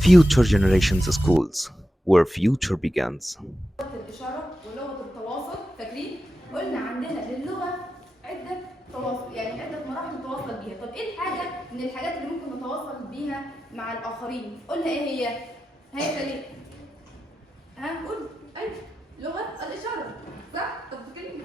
Future Generations Schools, where future begins. لغة الإشارة ولغة التواصل فاكرين؟ قلنا عندنا للغة عدة تواصل، يعني عدة مراحل نتواصل بيها. طب إيه الحاجة من الحاجات اللي ممكن نتواصل بيها مع الآخرين؟ قلنا إيه هي؟ هي كلمة قول أيوه لغة الإشارة صح؟ طب تكلمني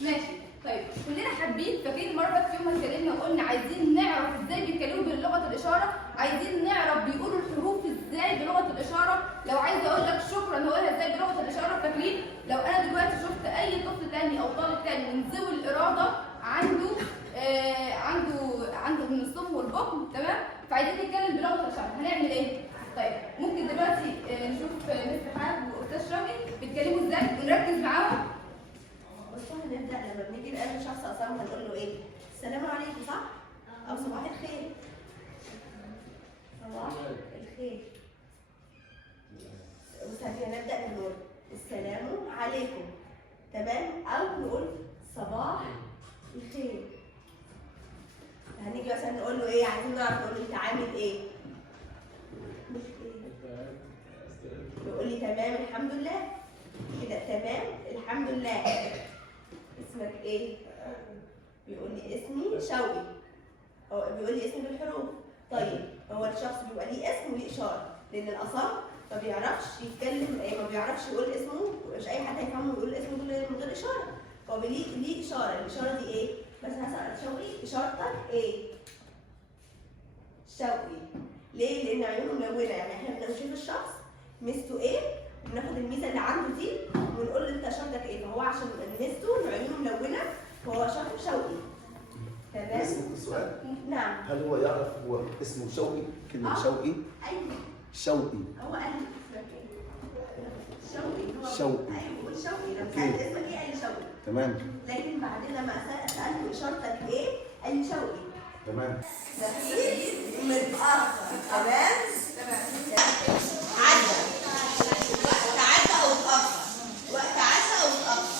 ماشي. طيب كلنا حابين فاكرين مرة في يوم ما اتكلمنا وقلنا عايزين نعرف ازاي بيتكلموا بلغة الإشارة، عايزين نعرف بيقولوا الحروف ازاي بلغة الإشارة. لو عايز اقول لك شكرا هقولها ازاي بلغة الإشارة فاكرين؟ لو انا دلوقتي شفت اي طفل تاني او طالب تاني من ذوي الإرادة عنده من الصم والبكم تمام؟ فعايزين نتكلم بلغة الإشارة هنعمل ايه؟ طيب ممكن دلوقتي نشوف مستر حاج واستاذ شامي بيتكلموا ازاي ونركز معاهم. بصوا هنبدا لما بنيجي نقابل شخص اصلا هنقول له ايه؟ السلام عليكم صح؟ او صباح الخير. صباح الخير. وثانية نبدا نقول السلام عليكم تمام؟ او نقول صباح الخير. هنيجي مثلا نقول له ايه؟ عايزين نعرف نقول له انت عامل ايه؟ يقول لي تمام الحمد لله. كده تمام الحمد لله. اسمك ايه؟ بيقول لي اسمي شوقي. هو بيقول لي اسمي بالحروف. طيب هو الشخص بيبقى ليه اسم وليه اشاره، لان الاصم ما بيعرفش يتكلم، ما بيعرفش يقول اسمه، مش اي حد هيفهمه يقول اسمه من غير اشاره. هو ليه اشاره، الاشاره دي ايه؟ مثلا هسأل شوقي اشارتك ايه؟ شوقي. ليه؟ لان عيونه ملونه، يعني احنا بنشوف الشخص ميزته ايه؟ بناخد الميزه اللي عنده دي ونقول له انت اشارتك ايه؟ فهو عشان ميزته ان عيونه ملونه فهو اشارته شوقي. تمام؟ السؤال؟ نعم. هل هو يعرف هو اسمه شوقي؟ كلمة شوقي؟ ايوه. شوقي. هو قال لي اسمك ايه؟ شوقي. هو شوقي. ايوه بيقول شوقي، لما سالت اسمك ايه قال لي شوقي. تمام. لكن بعدين لما سالته اشارتك ايه؟ قال لي شوقي. تمام. دقيق متأخر. تمام؟ عدى. وقت عدى او اتأخر. وقت عدى او اتأخر.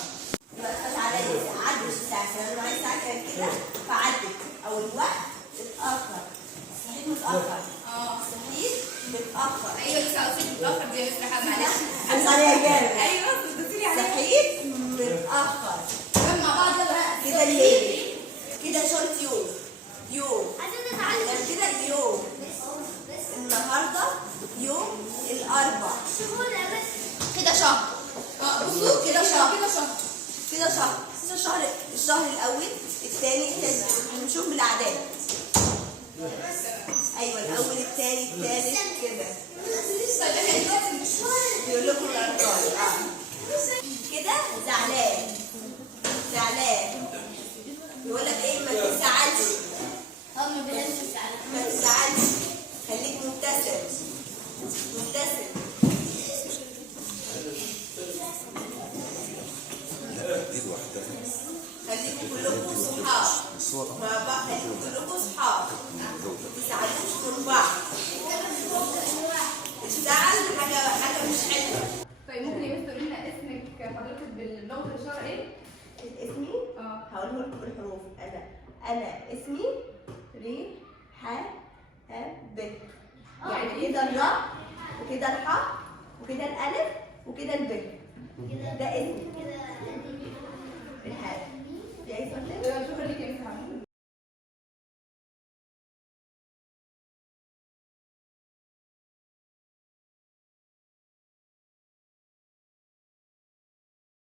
يبقى فات عليا عدت الساعة، انا معايا الساعة كانت كده فعدت، او الوقت اتأخر. صحيت متأخر. صحيت متأخر. ايوه لسه عاوزين متأخر دي يا مستر حاج معلش. حاسس عليها جامد. ايوه بتبصي لي عليها. صحيت متأخر. كم مع بعض يلا بقى. كده الليل. كده اشارة يوم. يوم. كده اليوم. النهارده يوم الاربع. كده شهر. بصوا كده شهر. كده شهر. الشهر الاول الثاني الثالث هنشوف بالاعداد. ايوه الاول الثاني الثالث كده. طيب احنا دلوقتي بيقول لكم الارقام. كده زعلان. يقول لك ايه؟ ما تزعلش. ما تزعلش. خليك مبتسم. خليكم كلكم صحاب مع بعض. خليكم كلكم صحاب. ما تزعلوش من بعض. الزعل حاجة مش حلوة. طيب ممكن يا مستر قولي لنا اسمك حضرتك بلغة الإشارة ايه؟ اسمي؟ هقوله لكم بالحروف. أنا اسمي ب. يعني كده الراء وكده الحاء وكده الألف وكده الب. ده اسمي.